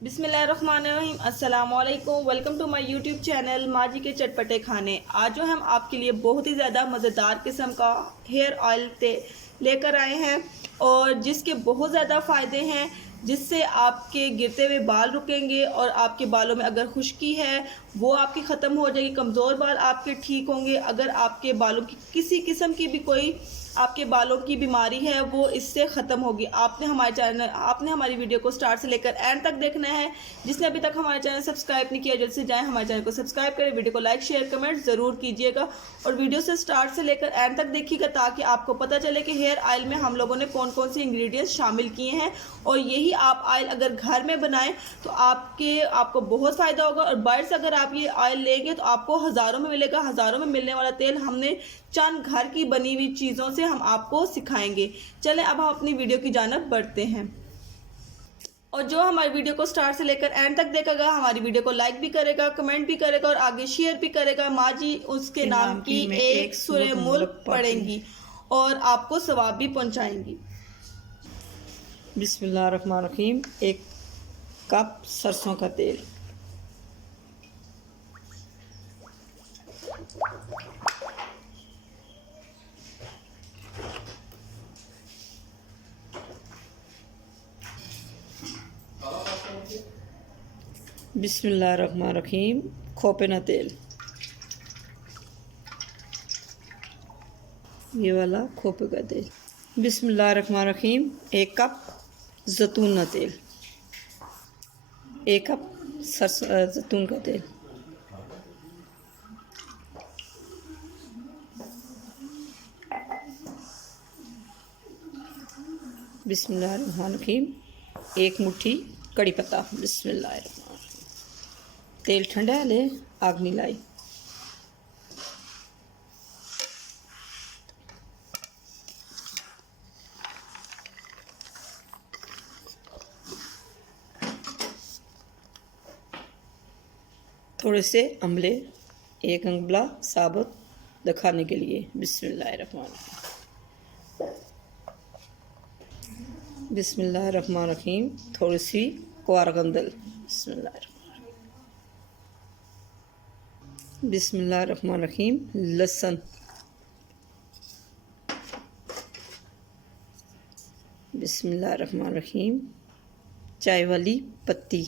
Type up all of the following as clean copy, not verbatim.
बिस्मिल्लाहिर्रहमानिर्रहीम अस्सलाम वालेकुम। Welcome to my YouTube channel माजी के चटपटे खाने। आज जो हम आपके लिए बहुत ही ज़्यादा मज़ेदार किस्म का हेयर ऑयल लेकर आए हैं और जिसके बहुत ज़्यादा फ़ायदे हैं, जिससे आपके गिरते हुए बाल रुकेंगे और आपके बालों में अगर खुश्की है वो आपकी ख़त्म हो जाएगी, कमज़ोर बाल आपके ठीक होंगे। अगर आपके बालों की किसी किस्म की भी कोई आपके बालों की बीमारी है वो इससे ख़त्म होगी। आपने हमारी वीडियो को स्टार्ट से लेकर एंड तक देखना है। जिसने अभी तक हमारे चैनल सब्सक्राइब नहीं किया जल्द से जाएं हमारे चैनल को सब्सक्राइब करें, वीडियो को लाइक शेयर कमेंट ज़रूर कीजिएगा और वीडियो से स्टार्ट से लेकर एंड तक देखिएगा ताकि आपको पता चले कि हेयर ऑयल में हम लोगों ने कौन कौन सी इंग्रेडिएंट्स शामिल किए हैं। और यही आप ऑयल अगर घर में बनाएं तो आपको बहुत फ़ायदा होगा। और बाहर से अगर आप ये ऑयल लेंगे तो आपको हज़ारों में मिलेगा। हज़ारों में मिलने वाला तेल हमने चंद घर की बनी हुई चीज़ों से हम आपको सिखाएंगे। चलें अब हम अपनी वीडियो की जानिब बढ़ते हैं। और जो हमारी वीडियो को स्टार्ट से लेकर एंड तक देखेगा हमारी वीडियो को लाइक भी करेगा, कमेंट भी करेगा और आगे शेयर भी करेगा, माँ जी उसके नाम की एक सूरह मुल्क पढ़ेंगी और आपको सवाब भी पहुंचाएंगी। बिस्मिल्लाहिर्रहमानिर्रहीम। एक कप सरसों का तेल, बिस्मिल्लाहिर्रहमानिर्रहीम। खोपेना तेल, ये वाला खोपे का तेल। बिस्मिल्लाहिर्रहमानिर्रहीम। एक कप जैतून तेल, एक कप जैतून का तेल। बिस्मिल्लाहिर्रहमानिर्रहीम। एक मुट्ठी कड़ी पत्ता। बिस्मिल्लाहिर्रहमानिर्रहीम। तेल ठंडा है, ले आग नहीं लाई। थोड़े से अमले, एक अंगला साबुत दिखाने के लिए। बिस्मिल्लाहिर्रहमानिर्रहीम। बिस्मिल्लाहिर्रहमानिर्रहीम। थोड़ी सी क्वारगंदल। बिस्मिल्लाहिर्रहमानिर्रहीम। बिस्मिल्लाहिर्रहमानिर्रहीम। लहसुन। बिस्मिल्लाहिर्रहमानिर्रहीम। चाय वाली पत्ती।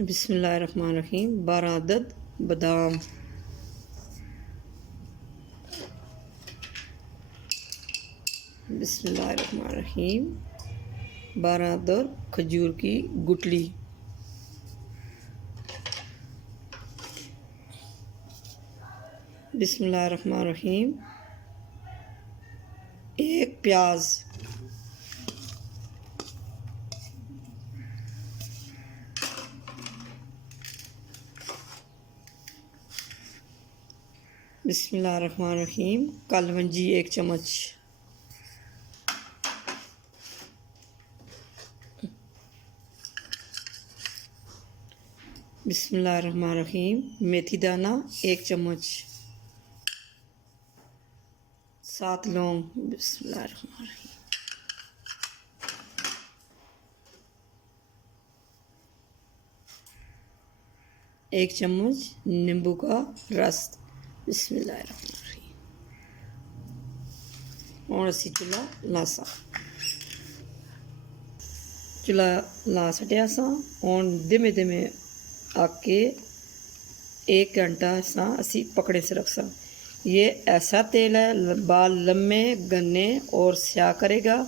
बिस्मिल्लाहिर्रहमानिर्रहीम। 12 अदद बादाम। बिस्मिल्लाहिर्रहमानिर्रहीम। 12 अदद खजूर की गुठली। बिस्मिल्लाहिर्रहमानिर्रहीम। एक प्याज। बिस्मिल्लाहिर्रहमानिर्रहीम। कलवंजी 1 चम्मच। बिस्मिल्लाहिर्रहमानिर्रहीम। मेथी दाना 1 चम्मच। 7 लौंग। बिस्मिल्लाहिर्रहमानिर्रहीम। एक चम्मच नींबू का रस। बिस्मिल्लाहिर्रहमानिर्रहीम। और असी चूल्हा लासा ला सटिया सा और धीमे धीमे आके 1 घंटा सा असी पकड़े से रख सा। ये ऐसा तेल है बाल लम्बे गन्ने और स्या करेगा।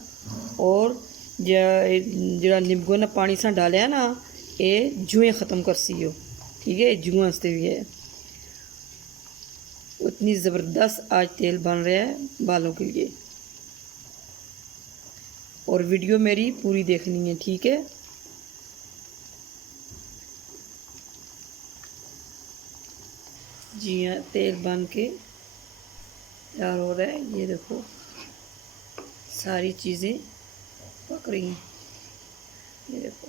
और जरा नींबू ने पानी सा डालिया ना ये जुएँ ख़त्म कर सी हो। ठीक है, जुएँ वास्ते भी है। उतनी ज़बरदस्त आज तेल बन रहा है बालों के लिए। और वीडियो मेरी पूरी देखनी है, ठीक है। जी हाँ, तेल बन के तैयार हो रहा है। ये देखो सारी चीज़ें पक रही हैं। ये देखो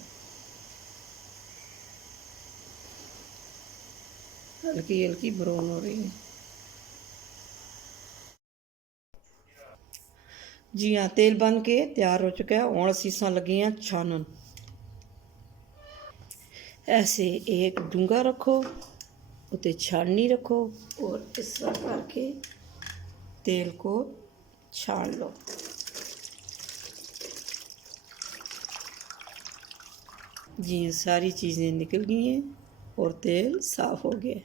हल्की हल्की ब्राउन हो रही है। जी हाँ, तेल बन के तैयार हो चुका है और सीसा लगी हैं छानन। ऐसे एक डूंगा रखो, उते छाननी रखो और इस तरह करके तेल को छान लो। जी सारी चीज़ें निकल गई हैं और तेल साफ़ हो गया।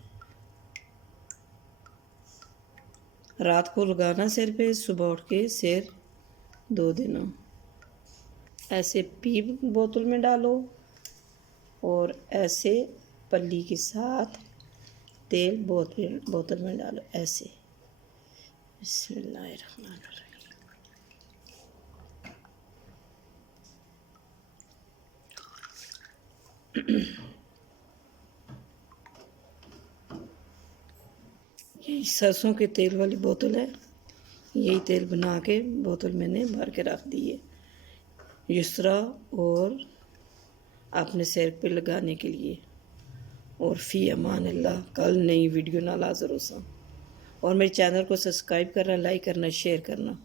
रात को लगाना सिर पे, सुबह उठ के सिर धो देना। ऐसे पीप बोतल में डालो और ऐसे पल्ली के साथ तेल बोतल में डालो ऐसे। बिस्मिल्लाहिर्रहमानिर्रहीम। यही सरसों के तेल वाली बोतल है। यही तेल बना के बोतल मैंने भर के रख दी है युसरा और अपने सिर पे लगाने के लिए। और फ़ी अमान अल्लाह, कल नई वीडियो नाल हाज़िर होसा। और मेरे चैनल को सब्सक्राइब करना, लाइक करना, शेयर करना।